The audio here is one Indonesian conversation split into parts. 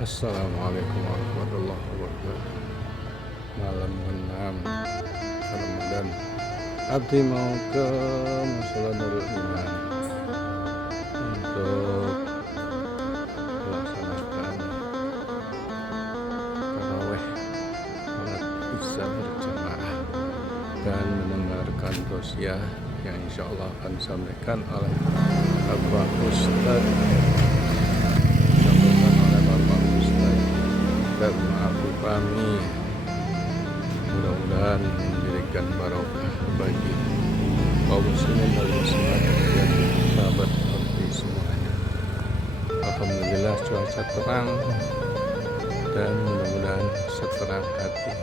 Assalamualaikum warahmatullahi wabarakatuh. Malam 6 Ramadan, abdi mau ke Mushola Nurul Iman untuk melaksanakan taraweh sholat isya berjamaah dan mendengarkan tausiah yang insya Allah akan disampaikan oleh Bapak Ustadz dan maafi kami. Mudah-mudahan memberikan barokah bagi kaum muslimin dan muslimat dan sahabat abdi semuanya. Alhamdulillah cuaca terang dan mudah-mudahan seterang hati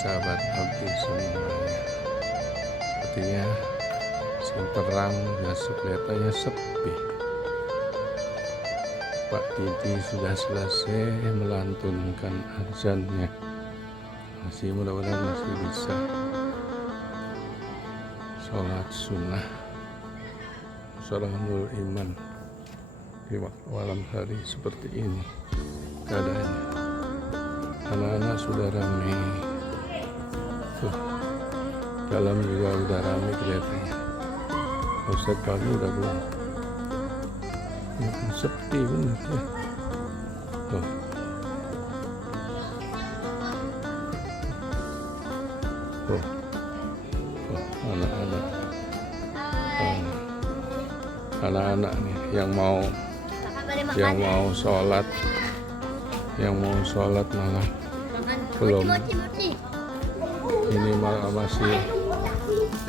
sahabat abdi semuanya. Sepertinya sing terang biasa kelihatannya sepi. Pak Didi sudah selesai melantunkan azannya. Mudah-mudahan masih bisa sholat sunnah sholat Nurul Iman di malam hari seperti ini keadaannya. Anak-anak sudah ramai tuh, dalam juga udah ramai kelihatannya. Ustadz kami udah belum. Ya kan sepi bener ya. Tuh. Tuh. Tuh, anak-anak nih yang mau sholat malah belum. Ini malah masih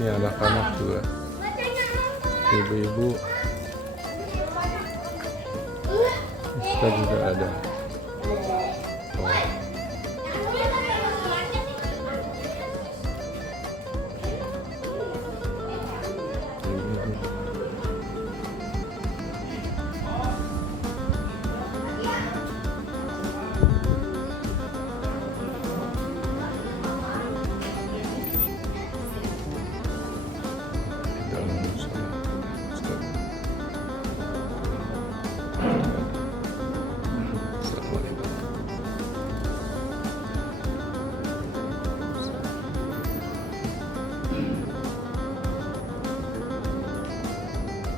ini anak-anak juga, ibu-ibu. Ustaz juga ada.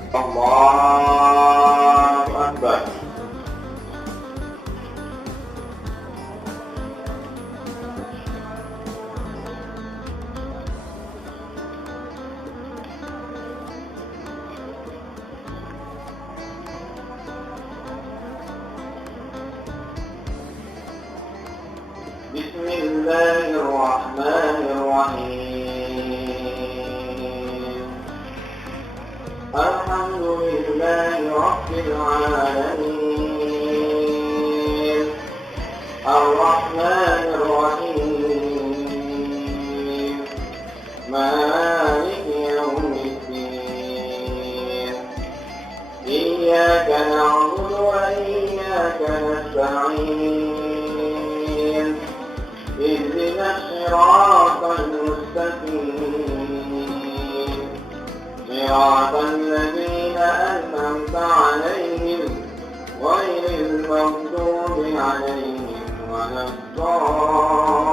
Allahu Akbar. Bismillahirrahmanirrahim. Alhamdulillahi Rabbil Alamin. Ar-Rahmanir Rahim. Maliki Yawmiddin. Iyyaka na'budu wa iyyaka nasta'in. Ihdinas siratal mustaqim. صراط الذين أنعمت عليهم غير المغضوب عليهم ولا الضالين.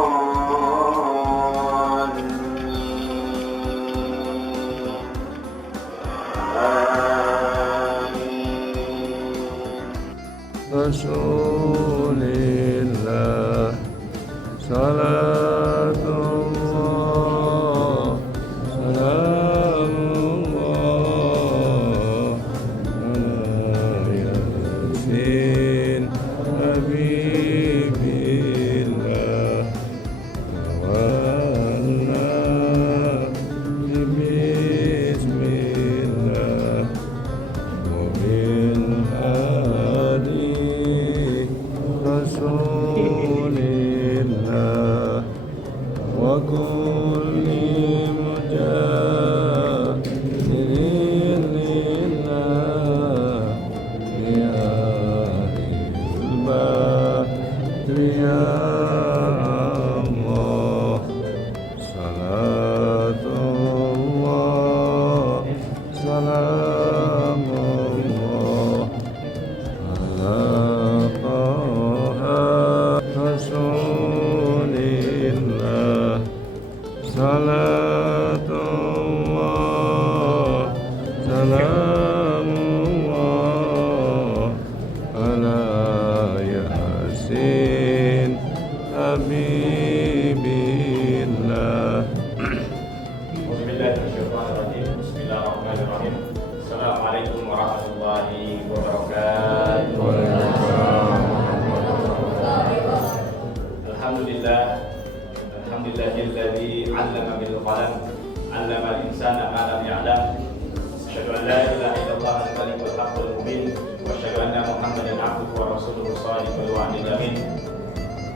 آمين. رسول الله صلاة الله سلام الله على ياسين حبيب الله وعلى بسم الله وبالهادي رسول الله wabarakatuh. Alhamdulillah, alhamdulillahilladzi 'allama bil qalam, 'allama al-insana ma lam ya'lam. Asyhadu an la ilaha illallah al-malikul haqqul mubin wa asyhadu anna Muhammadan 'abduhu wa rasuluhu shadiqul wa'dil amin.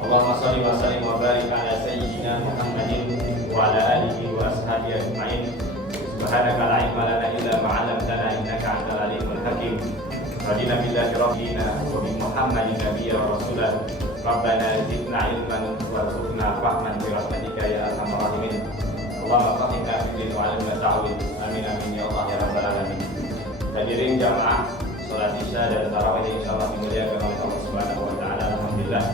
Allahumma shalli wa sallim wa barik ala sayyidina Muhammadin wa ala alihi wa ashabihi ajma'in. Subhanaka la ilma lana illa ma 'allamtana innaka antal alimul hakim. Radina billahi rabbina wa bi Muhammadin nabiyyan wa rasulan. Rabbana zidna ilman warzuqna fahman bi rahmatika ya arhamar rahimin. Allahumma faqihna fid din wa 'allimna ta'wil. Amin amin ya Allah ya rabbal alamin. Hadirin jamaah salat Isya dan tarawih insyaallah dimuliakan oleh Allah Subhanahu wa taala. Alhamdulillah.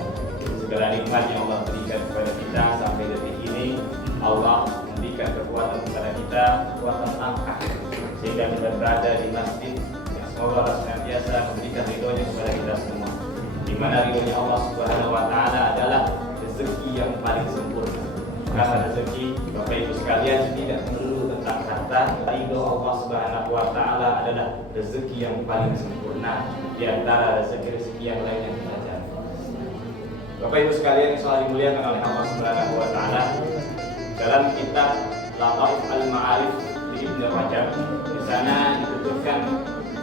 Segala nikmat yang Allah berikan kepada kita sampai detik ini, Allah memberikan kekuatan kepada kita, kekuatan langkah sehingga kita berada di masjid yang semoga Allah senantiasa memberikan ridhonya kepada kita semua. Di mana ridhonya Allah Subhanahu wa taala adalah rezeki yang paling sempurna. Karena rezeki Bapak Ibu sekalian tidak melulu tentang harta, ridho Allah Subhanahu wa taala adalah rezeki yang paling sempurna di antara rezeki-rezeki yang lain yang kita cari. Bapak Ibu sekalian yang selalu dimuliakan oleh Allah Subhanahu wa taala, dalam kitab Lataif al-Ma'arif di Ibnu Rajab, di sana dituturkan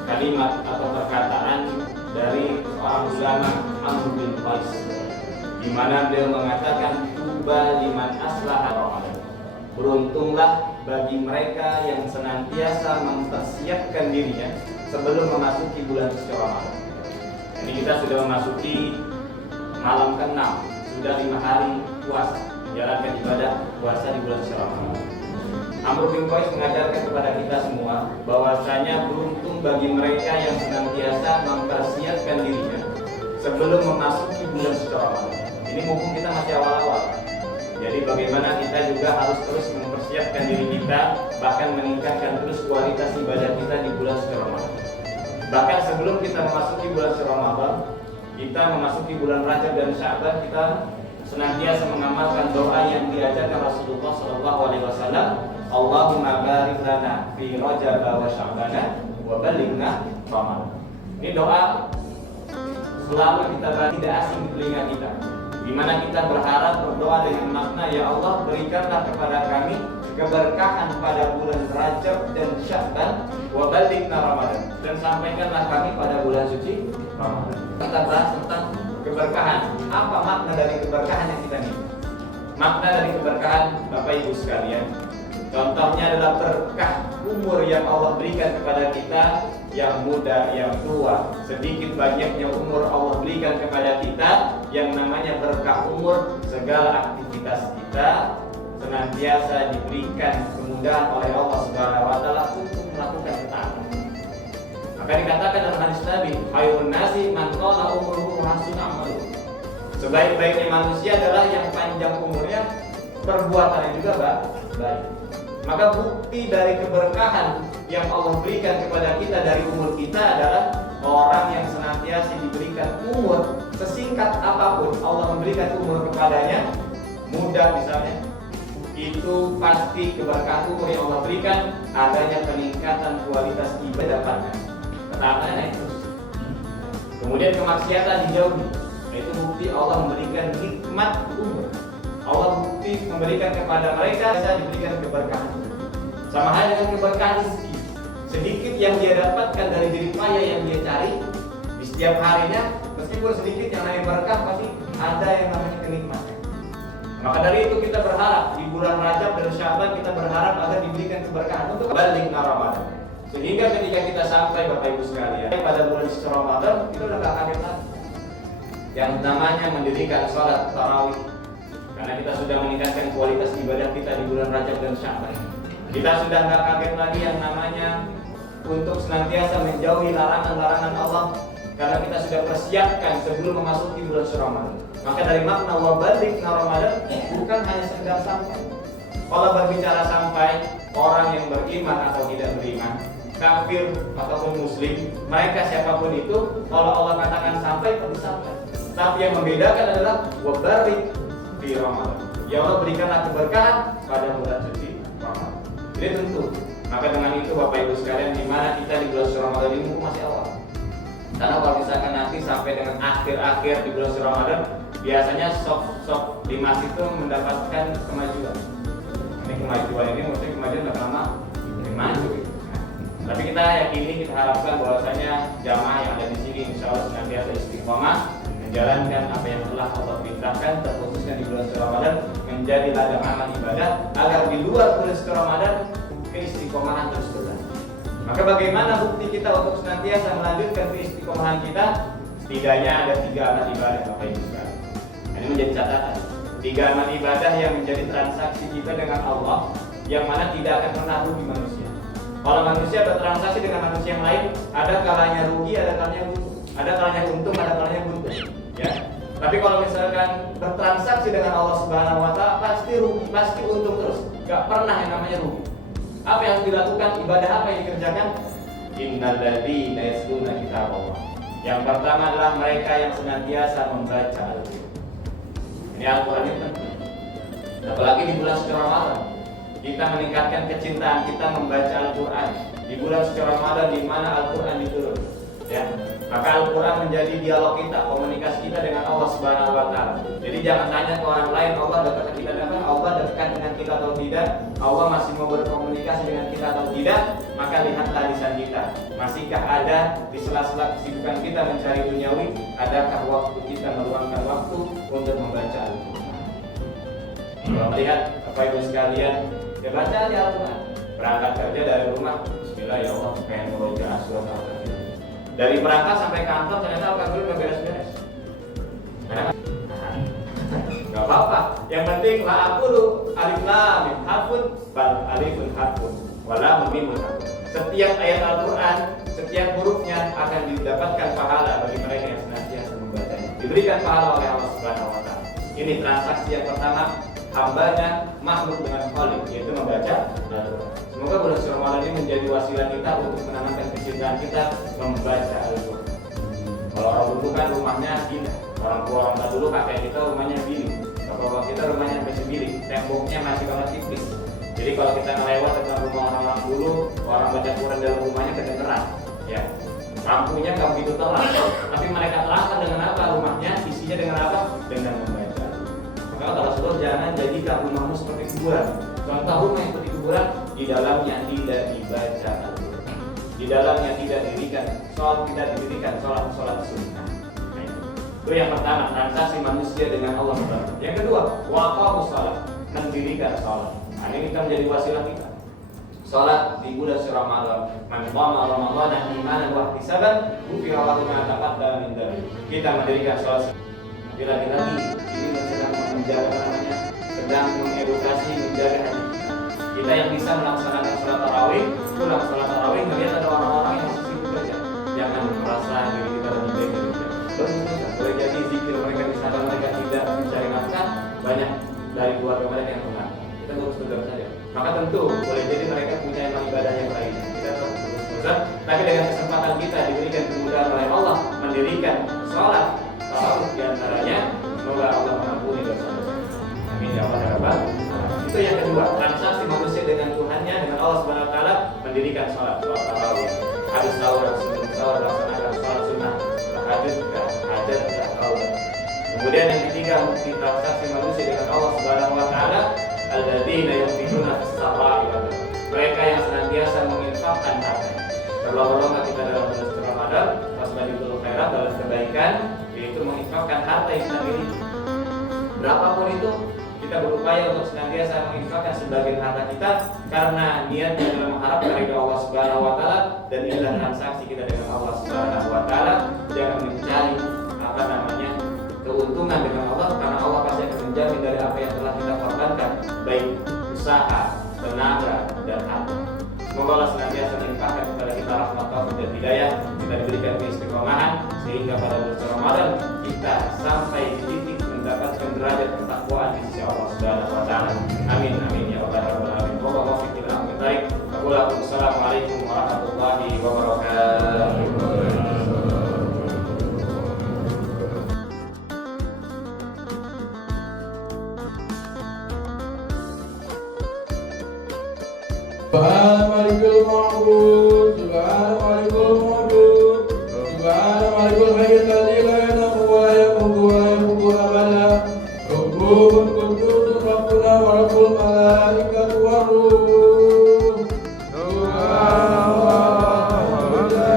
kalimat atau perkataan dari seorang ulama Amr bin Qais, di mana beliau mengatakan tuba liman aslaha ramadan. Beruntunglah bagi mereka yang senantiasa mempersiapkan dirinya sebelum memasuki bulan suci Ramadan. Ini kita sudah memasuki malam ke-6, sudah 5 hari puasa, menjalankan ibadah puasa di bulan suci Ramadan. Amr bin Qais mengajarkan kepada kita semua bahwasanya beruntung bagi mereka yang senantiasa mempersiapkan dirinya sebelum memasuki bulan suci Ramadan. Ini mumpung kita masih awal-awal. Jadi bagaimana kita juga harus terus mempersiapkan diri kita, bahkan meningkatkan terus kualitas ibadah kita di bulan suci Ramadan. Bahkan sebelum kita memasuki bulan suci Ramadan, kita memasuki bulan Rajab dan Sya'ban, kita senantiasa mengamalkan doa yang diajarkan Rasulullah SAW. Allahumma barik lana fi Rajab wa Sya'bana wa balighna Ramadan. Ini doa selalu kita tidak asing di telinga kita, di mana kita berharap berdoa dengan makna, ya Allah berikanlah kepada kami keberkahan pada bulan Rajab dan Sya'ban wa balighna Ramadan, dan sampaikanlah kami pada bulan suci Ramadan. Kita bahas tentang keberkahan. Apa makna dari keberkahan yang kita minta? Makna dari keberkahan Bapak Ibu sekalian, contohnya adalah berkah umur yang Allah berikan kepada kita, yang muda, yang tua, sedikit banyaknya umur Allah berikan kepada kita, yang namanya berkah umur. Segala aktivitas kita senantiasa diberikan kemudahan oleh Allah Subhanahu wa taala untuk melakukan ketaatan. Maka dikatakan dalam hadis Nabi, khairun nasi man qala umruhu wa hasun amaluhu. Sebaik-baiknya manusia adalah yang panjang umurnya, perbuatannya juga baik. Maka bukti dari keberkahan yang Allah berikan kepada kita dari umur kita adalah orang yang senantiasa diberikan umur sesingkat apapun Allah memberikan umur kepadanya, muda misalnya, itu pasti keberkahan umur yang Allah berikan, adanya peningkatan kualitas ibadah dapatnya, ketaatannya naik terus. Kemudian kemaksiatan dijauhi, itu bukti Allah memberikan nikmat umur. Allah bukti memberikan kepada mereka bisa diberikan keberkahan. Sama halnya dengan keberkahan rezeki. Sedikit yang dia dapatkan dari jerih payah yang dia cari di setiap harinya, meskipun sedikit, yang namanya berkah pasti ada yang namanya kenikmatan. Maka dari itu kita berharap di bulan Rajab dan Sya'ban kita berharap agar diberikan keberkahan untuk balighna Ramadan. Sehingga ketika kita sampai Bapak Ibu sekalian pada bulan suci Ramadan, kita udah gak kaget lagi. Yang namanya mendirikan sholat tarawih, karena kita sudah meningkatkan kualitas ibadah kita di bulan Rajab dan Sya'ban. Kita sudah gak kaget lagi yang namanya untuk senantiasa menjauhi larangan-larangan Allah, karena kita sudah persiapkan sebelum memasuki bulan Ramadan. Maka dari makna wa balighna Ramadan bukan hanya sekedar sampai. Kalau berbicara sampai, orang yang beriman atau tidak beriman, kafir ataupun muslim, mereka siapapun itu, kalau Allah katakan sampai, pasti sampai. Tapi yang membedakan adalah wa barik di Ramadan. Ya Allah berikanlah keberkahan pada bulan suci Ramadan. Jadi tentu, maka dengan itu Bapak Ibu sekalian, di mana kita di bulan suci Ramadan ini masih awal. Karena kalau misalkan nanti sampai dengan akhir-akhir di bulan suci Ramadan, biasanya sok di masjid itu mendapatkan kemajuan. Ini kemajuan ini maksudnya kemajuan dalam nama maju. Tapi kita yakini, kita harapkan bahwasanya jamaah yang ada di sini insya Allah senantiasa istiqomah menjalankan apa yang telah Allah perintahkan, terkhususnya di bulan suci Ramadan menjadi ladang amal ibadah, agar di luar bulan suci Ramadan keistiqomahan terus berlanjut. Maka bagaimana bukti kita untuk senantiasa melanjutkan keistiqomahan kita? Setidaknya ada 3 amal ibadah Bapak Ibu sekalian. Ini menjadi catatan. 3 amal ibadah yang menjadi transaksi kita dengan Allah, yang mana tidak akan pernah rugi manusia. Kalau manusia bertransaksi dengan manusia yang lain, ada kalanya rugi, ada kalanya untung. Ada kalanya untung, ada kalanya buntung. Ya. Tapi kalau misalkan bertransaksi dengan Allah Subhanahu wa taala, pasti rugi, pasti untung terus. Gak pernah yang namanya rugi. Apa yang harus dilakukan? Ibadah apa yang dikerjakan? Innal ladzina yasluna kitaballah. Yang pertama adalah mereka yang senantiasa membaca Al-Qur'an. Ini Al-Qur'an ini penting. Apalagi di bulan suci Ramadan, kita meningkatkan kecintaan kita membaca Al-Qur'an. Di bulan suci Ramadan di mana Al-Qur'an diturun, ya. Maka Al-Qur'an menjadi dialog kita, komunikasi kita dengan Allah Subhanahu wa taala. Jadi jangan tanya ke orang lain Allah dekat kita dengan Allah dekat dengan kita atau tidak, Allah masih mau berkomunikasi dengan kita atau tidak, maka lihatlah lisan kita. Masihkah ada di sela-sela kesibukan kita mencari duniawi, adakah waktu kita meluangkan waktu untuk membaca Al-Qur'an? Kalau melihat Bapak Ibu sekalian, ya baca di Al-Qur'an. Berangkat kerja dari rumah, bismillah ya Allah, pengen meroja surat Al-Qur'an. Dari berangkat sampai kantor ternyata Al-Qur'an udah beres-beres. Gak apa-apa. Yang penting la aqulu alif lam mim harfun bal alifun harfun wa lam mim harfun. Setiap ayat Al-Qur'an, setiap hurufnya akan didapatkan pahala bagi mereka yang senantiasa membacanya. Diberikan pahala oleh Allah Subhanahu wa taala. Ini transaksi yang pertama, hambanya makhluk dengan Khalik, yaitu membaca Al-Qur'an. Semoga bulan suci Ramadan ini menjadi wasilah kita untuk menanamkan kecintaan kita membaca Al-Qur'an. Kalau orang dulu kan rumahnya indah. Orang tua orang dulu kakek kita rumahnya bilik, bapak kita rumahnya masih bilik, temboknya masih banget tipis. Jadi kalau kita ngelewat tentang rumah orang dulu, orang baca Quran dalam rumahnya kedengeran, ya. Lampunya nggak begitu terang, tapi mereka terangkan dengan apa rumahnya, isinya dengan apa? Dengan membaca. Maka kalau seluruh jangan jadikan rumahmu seperti kuburan. Contoh rumah yang seperti kuburan, di dalamnya tidak dibaca Al-Qur'an, di dalamnya tidak didirikan sholat sunnah. Itu yang pertama, transaksi manusia dengan Allah. Yang kedua, waqamus shalah, mendirikan sholat. Nah, ini kita menjadi wasilah kita. Sholat di bulan Ramadan, man qama Ramadan imanan wa ihtisaban, ghufira lahu ma taqaddama min dhanbi. Kita mendirikan sholat. Lagi-lagi ini sedang mengedukasi menjaga hati. Kita yang bisa melaksanakan sholat tarawih, pulang sholat tarawih melihat ada orang-orang yang masih sibuk kerja. Jangan merasa diri kita lebih baik dari dia. Boleh jadi zikir mereka di sana mereka tidak mencari nafkah, banyak dari keluarga mereka yang rendah. Kita terus tegar saja. Maka tentu boleh jadi mereka punya ibadah yang lainnya. Kita terus tegar. Tapi dengan kesempatan kita diberikan kemudahan oleh Allah mendirikan sholat tarawih di antaranya, semoga Allah mengampuni dosa-dosa. Amin ya Allah ya Rabbal. Itu yang kedua, transaksi manusia dengan Tuhannya, dengan Allah Subhanahu wa taala, mendirikan sholat tarawih. Habis sahur, sebelum sahur laksanakan sholat sunnah. Hajat dan Allah. Kemudian yang ketiga, bukti transaksi manusia dengan Allah Subhanahu wa taala, alladzina yunfiquna fis-sarra'i wal dharra. Mereka yang senantiasa menginfakkan harta. Berlomba-lomba kita dalam bulan suci Ramadan, fasbadiqul khairat, dalam kebaikan, yaitu menginfakkan harta yang kita miliki. Berapapun itu, kita berupaya untuk senantiasa menginfakkan sebagian harta kita karena niatnya adalah mengharapkan ridha Allah Subhanahu wa taala, dan inilah transaksi kita dengan Allah Subhanahu wa taala. Jangan mencari keuntungan dengan Allah, karena Allah pasti akan menjamin dari apa yang telah kita korbankan, baik usaha, tenaga, dan harta. Semoga Allah senantiasa melimpahkan kepada kita rahmat dan hidayah, kita diberikan keistiqomahan sehingga pada bulan Ramadan kita sampai di titik mendapatkan derajat ketakwaan di sisi Allah Subhanahu wa taala. Amin amin ya Allah rabbal alamin. Wallahu a'lam bishawab. Assalamualaikum warahmatullahi wabarakatuh. Subhanal malikul ma'bud, subhanal malikul ma'bud, subhanal الملك الحي الذي لا ينام ولا يموت ولا يموت أبدا ربه القدوس ربنا ورب الملائكة والروح سبحان الله ولا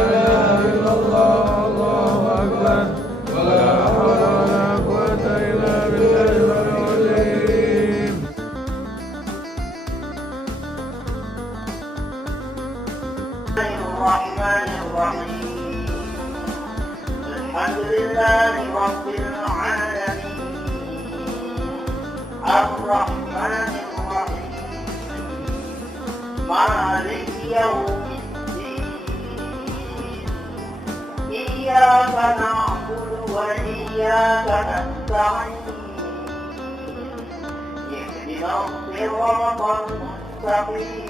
إله إلا الله الله أكبر ولا حول ولا قوة إلا بالله العظيم. الرحمن الرحيم الحمد لله رب العالمين الرحمن الرحيم مالك يوم الدين إياك نعبد وإياك نستعين اهدنا الصراط المستقيم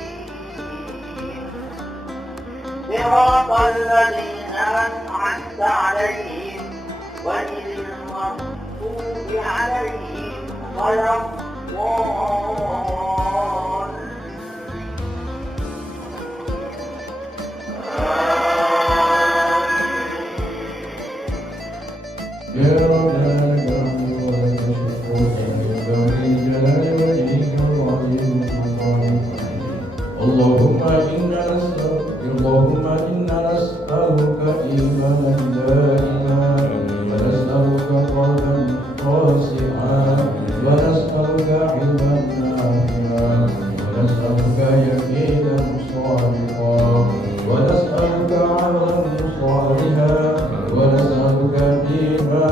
صراط الذين أنعمت عليهم غير المغضوب عليهم ولا اللهم إنا نسألك إيمانا دائما ونسألك قلبا خاشعا ونسألك علما نافعا ونسألك يقينا صادقا ونسألك عملا صالحا ونسألك دينا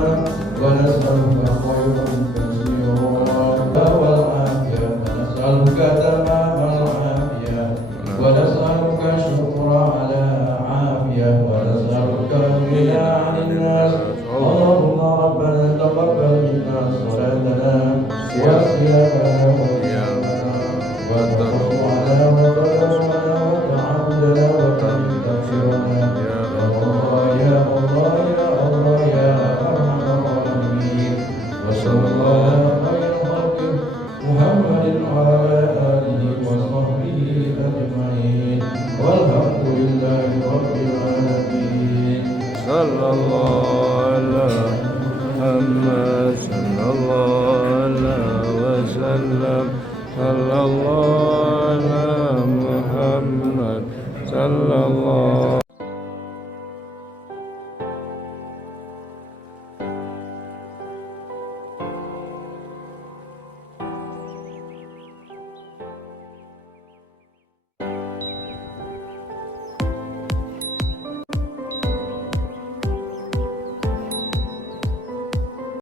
ونسألك خيرا كثيرا والعافية ونسألك تمام العافية ونسألك شكر على عافية ونسألك الغنى عن الناس. اللهم ربنا تقبل منا صلاتنا وصيامنا وقيامنا وتضرعنا وتضرعنا وتعبدنا وتغفرنا يا الله يا الله يا الله يا أرحم الراحمين. وصلى الله على خير خلقه محمد وعلى آله وصحبه أجمعين والحمد لله رب العالمين. صلى الله على محمد صلى الله على وسلم صلى الله على محمد صلى الله